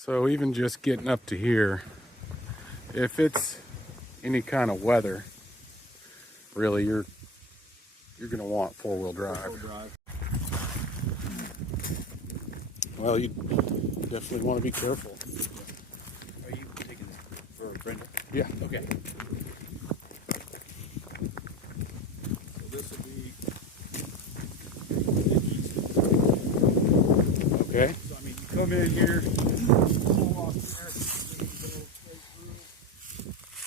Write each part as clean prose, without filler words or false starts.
So even just getting up to here, if it's any kind of weather, really you're gonna want four-wheel drive. Well, you definitely want to be careful. Are you taking it for Brenda? Yeah. Okay. So this will be Okay. So I mean, you come in here, pull off there,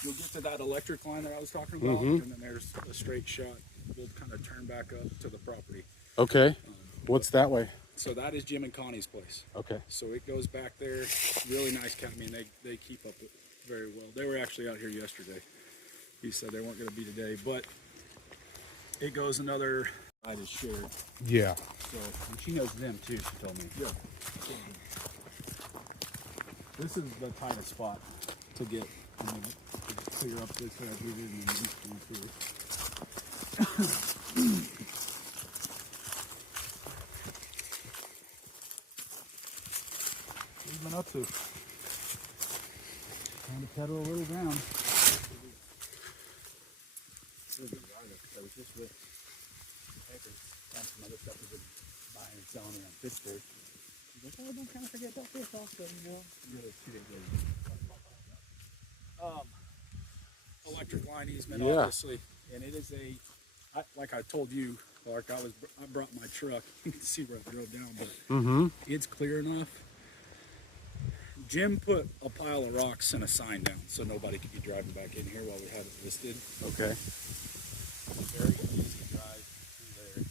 you'll get to that electric line that I was talking about, and then there's a straight shot. We'll kind of turn back up to the property. Okay. What's that way? So that is Jim and Connie's place. Okay. So it goes back there. Really nice cat. I mean, they keep up very well. They were actually out here yesterday. He said they weren't going to be today, but it goes another side is shared. Yeah. So, and she knows them too, she told me. Yeah. This is the tightest spot to get. I mean, clear up this way, I believe, and then these three too. What have you been up to? Trying to pedal a little down. I was just with acre and some other stuff we've been buying and selling around Pittsburgh. He's like, oh, don't kind of forget about this also, you know. Really 2 days later. Electric line easement, obviously, and it is like I told you, Clark, I brought my truck. You can see where I drove down, but it's clear enough. Jim put a pile of rocks and a sign down so nobody could be driving back in here while we had it listed. Okay. Very easy drive through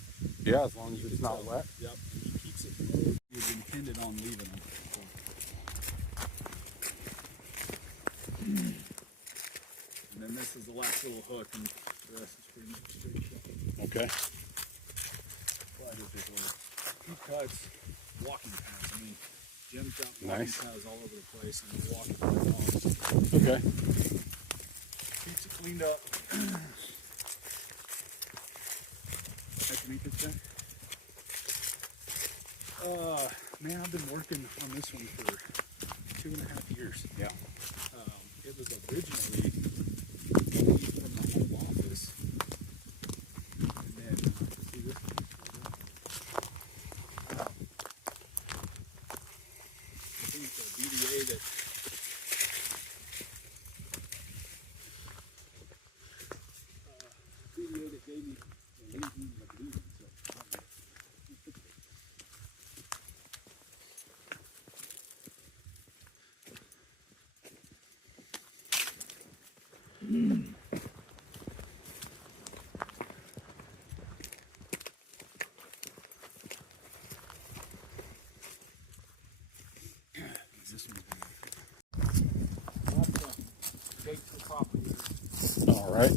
there. Yeah, as long as it's not wet. Yep, he keeps it mowed. He was intended on leaving them. So. And then this is the last little hook, and the rest is pretty much straight shot. Okay. Deep cuts, walking paths. I mean, Jim's got walking paths all over the place, and we're walking paths. Okay. Keeps it cleaned up. I can eat this guy. Man, I've been working on this one for 2.5 years. Yeah. It was originally from my home office. And then, see this one? I think it's a BDA that gave me the reason of leaving. So, this one. That's the gate to the property. All right.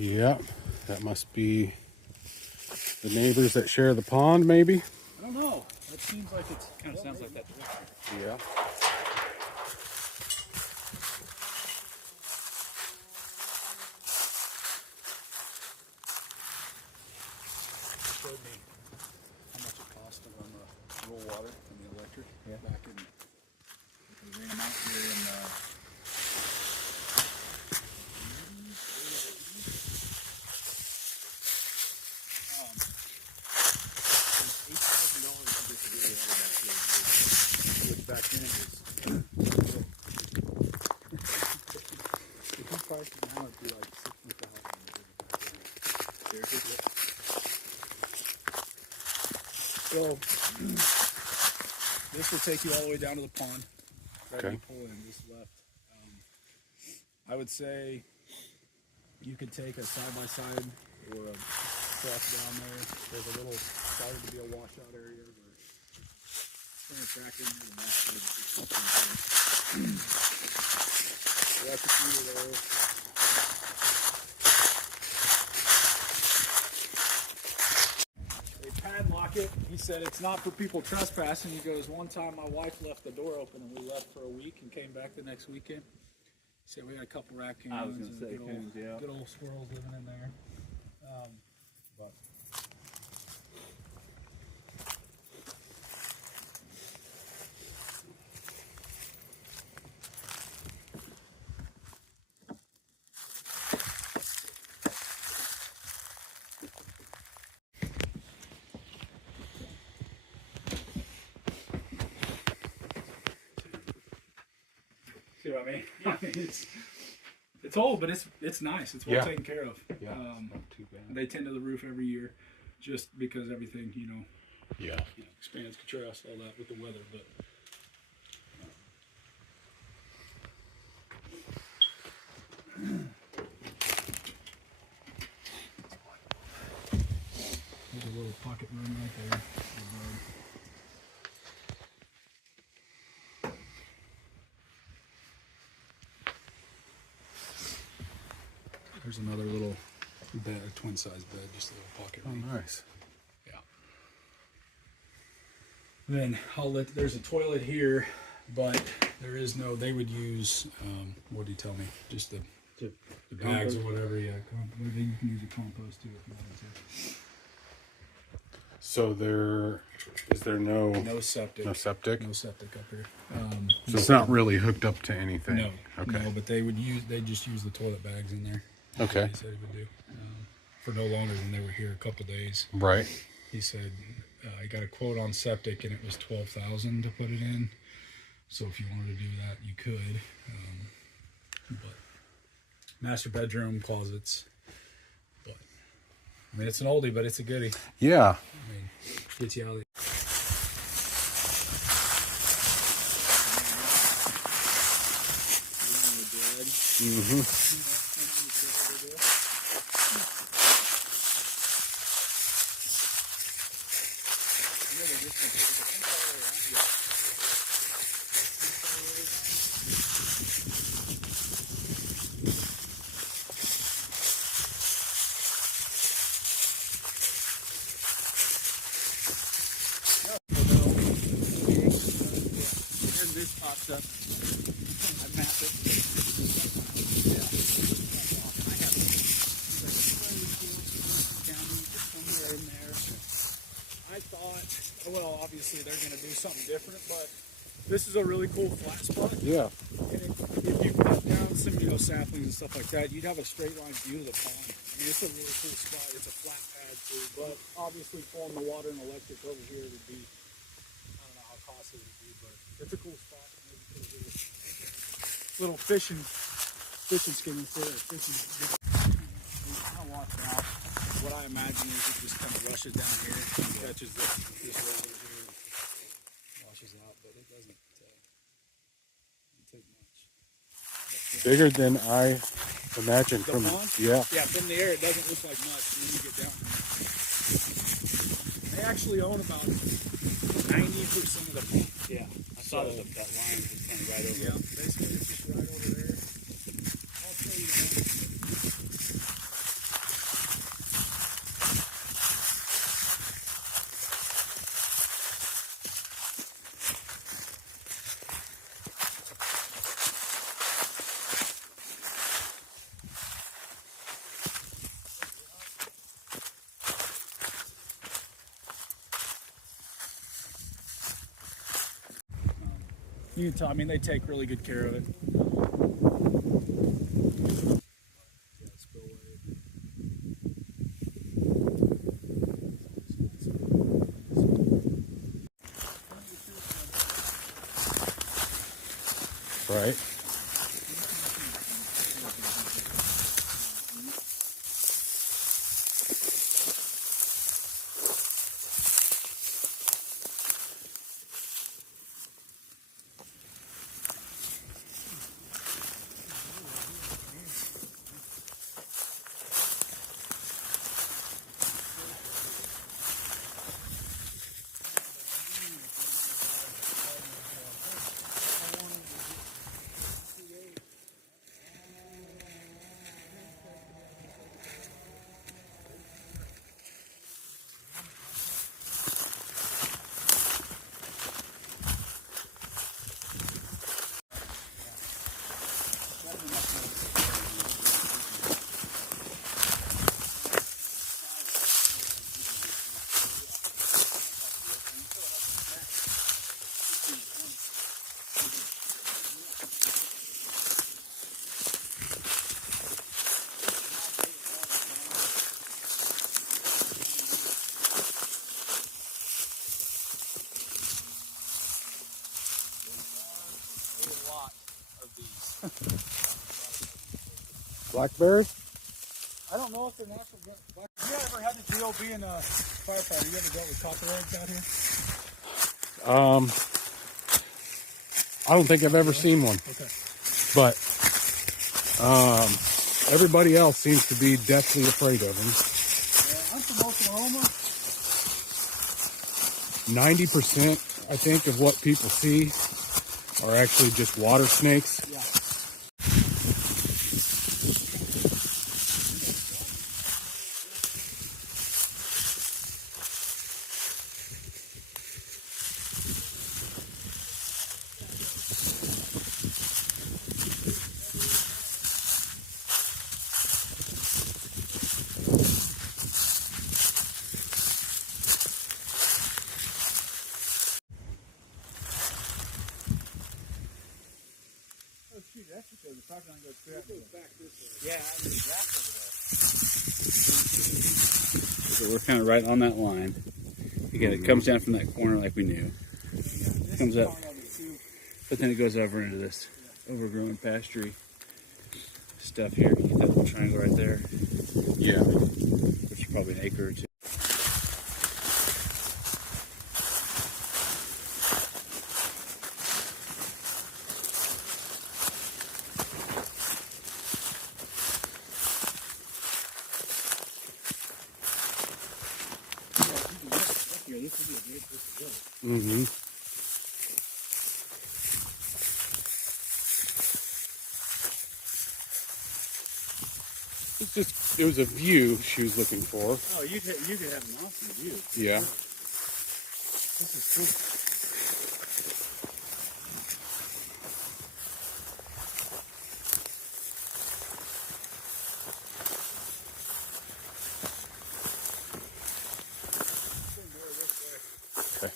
Yeah, that must be the neighbors that share the pond, maybe? I don't know. That seems like it kind of sounds like that. Yeah. Showed me how much it cost to run the rural water and the electric back in. We ran them out here in. Back then it was if you price it now it'd be like $60,000. So this will take you all the way down to the pond. Right when you pull in just left. I would say you could take a side-by-side or a truck down there. There's a little started to be a washout area where back in here, the master electric meter there. said, it's not for people trespassing. He goes, one time my wife left the door open and we left for a week and came back the next weekend. He said we had a couple raccoons and good old squirrels living in there. But see what I mean? It's old, but it's nice. It's well taken care of. Yeah, not too bad. They tend to the roof every year, just because everything expands, contrasts, all that with the weather. But there's a little pocket room right there. There's another little bed, a twin size bed, just a little pocket room. Oh, nice. Yeah. Then there's a toilet here, but there is no, they would use, what did he tell me? Just the bags or whatever, yeah. You can use a compost too if you wanted to. So is there no septic. No septic? No septic up here. So it's not really hooked up to anything? No. Okay. No, but they just use the toilet bags in there. Okay. He said he would do. For no longer than they were here a couple days. Right. He said he got a quote on septic and it was $12,000 to put it in. So if you wanted to do that, you could. But master bedroom, closets. But I mean, it's an oldie, but it's a goodie. Yeah. I mean, gets you out of the this pops up. I mapped it. Yeah. I got somewhere in there. I thought, well, obviously they're going to do something different, but this is a really cool flat spot. Yeah. And if you cut down some, saplings and stuff like that, you'd have a straight line view of the pond. I mean, it's a really cool spot. It's a flat pad too, but obviously pulling the water and electric over here would be, I don't know how costly it would be, but it's a cool spot. Maybe put a little fishing skimming for it. I'll watch out. What I imagine is it just kind of rushes down here and catches this road over here and washes out, but it doesn't take much. Bigger than I imagined The from pond? Yeah. Yeah, from the air it doesn't look like much when you get down there. They actually own about 90% of the pond. Yeah, I saw that line was kind of right over. Yeah, basically it's just right over there. I'll show you that. You can tell, I mean, they take really good care of it. Right. Black bears? I don't know if they're natural. Have you ever had the deal being a firefighter? You ever dealt with copper eggs out here? I don't think I've ever seen one. Okay. But everybody else seems to be deathly afraid of them. I'm from Oklahoma. 90%, I think, of what people see are actually just water snakes. Yeah. Oh shoot, that's because the property line goes straight. It goes back this way. Yeah, I mean that's over there. So we're kind of right on that line. Again, it comes down from that corner like we knew. Yeah, Comes up. part of it too. But then it goes over into this overgrown pastury stuff here. You get that little triangle right there, Yeah. which is probably an acre or two. This would be a great place to go. Mm-hmm. It was a view she was looking for. Oh, you could have an awesome view. Yeah. This is cool. Okay.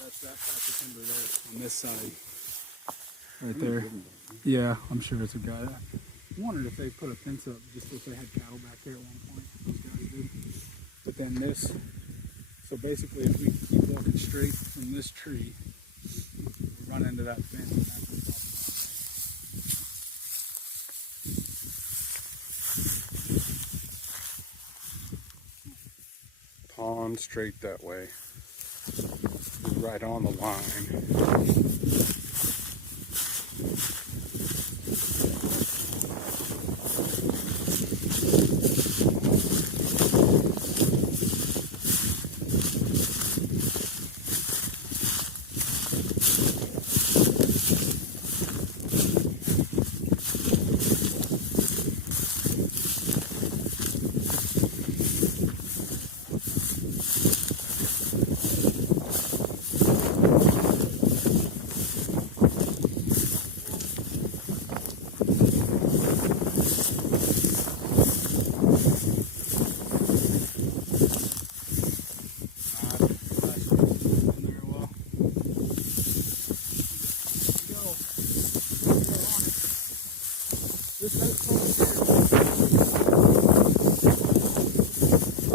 That's that patch of timber there on this side. Right there. Yeah, I'm sure it's a guy. I wondered if they put a fence up just if they had cattle back there at one point. Those guys did. But then this, so basically if we keep walking straight from this tree, we run into that fence and that's the top. Pond straight that way. Right on the line.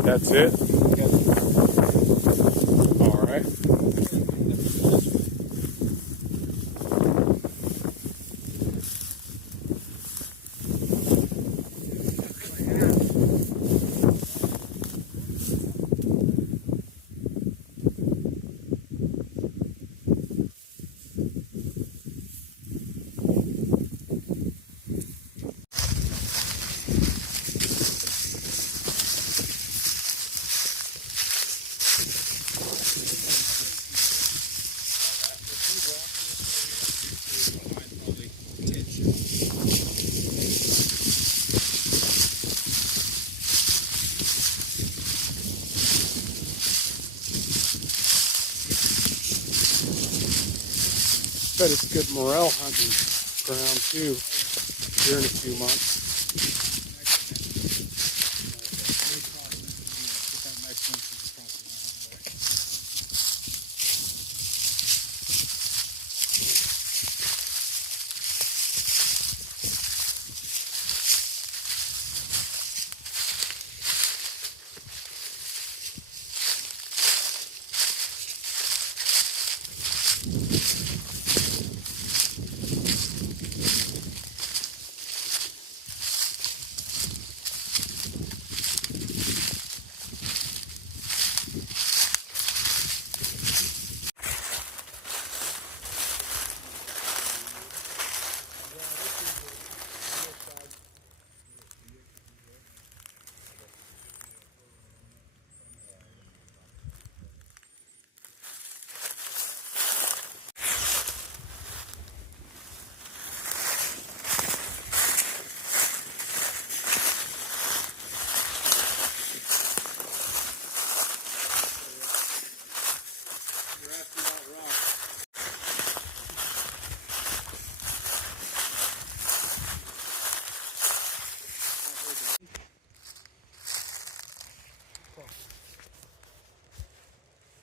That's it? All right. Bet it's good morel hunting ground too here in a few months.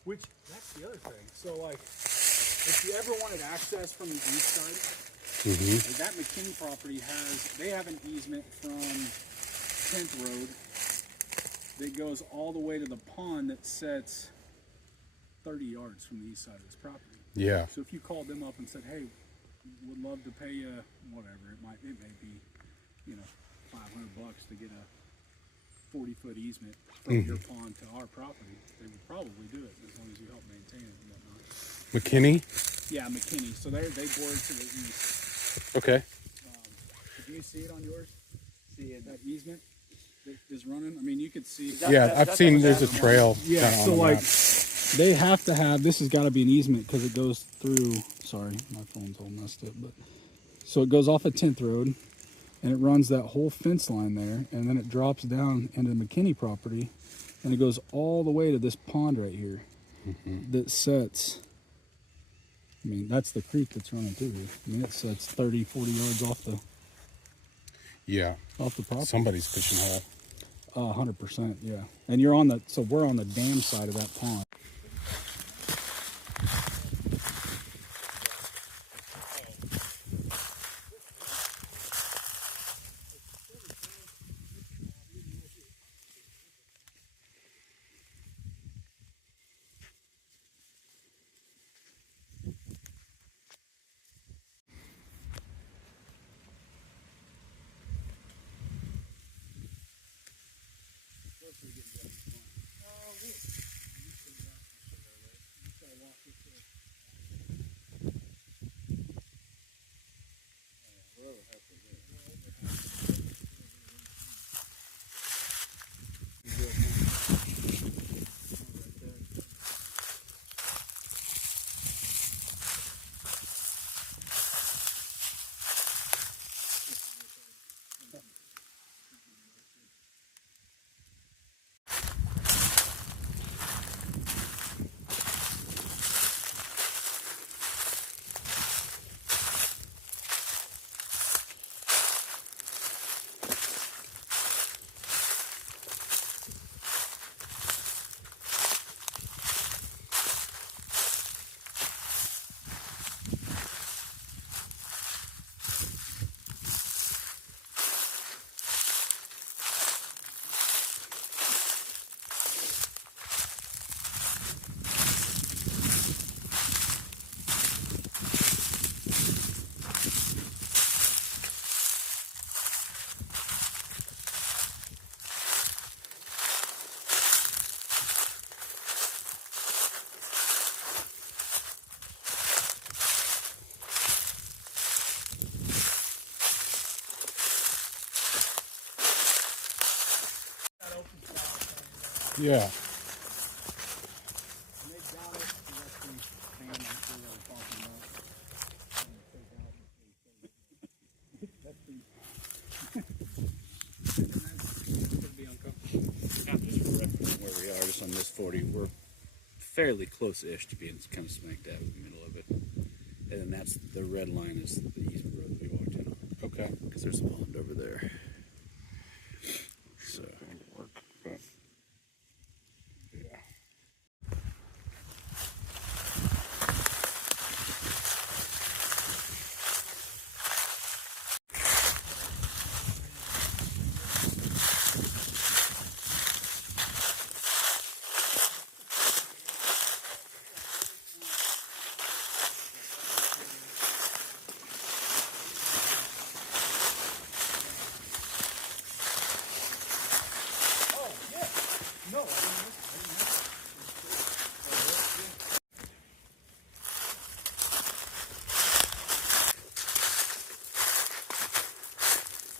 Which, that's the other thing. So, like, if you ever wanted access from the east side, like that McKinney property they have an easement from 10th Road that goes all the way to the pond that sets 30 yards from the east side of this property. Yeah. So if you called them up and said, hey, would love to pay you whatever, it may be, you know, $500 to get a 40-foot easement from your pond to our property, they would probably do it as long as you help maintain it and whatnot. McKinney? Yeah, McKinney. So they board to the east. Okay. Did you see it on yours? See it, that easement that is running? I mean, you could see. Yeah, I've seen there's a trail. Yeah, kinda on so the like, map. they have to have, this has got to be an easement because it goes through, sorry, my phone's all messed up, but, so it goes off at 10th Road, and it runs that whole fence line there, and then it drops down into the McKinney property, and it goes all the way to this pond right here that sets, I mean, that's the creek that's running through here. I mean, it sets 30, 40 yards off the property. Somebody's fishing hole. 100%, yeah. And you're on the, so we're on the dam side of that pond. Yeah. Where we are, just on this 40, we're fairly close-ish to being kind of smack dab in the middle of it. and that's the red line is the east road that we walked in on. Okay. Because there's a pond over there.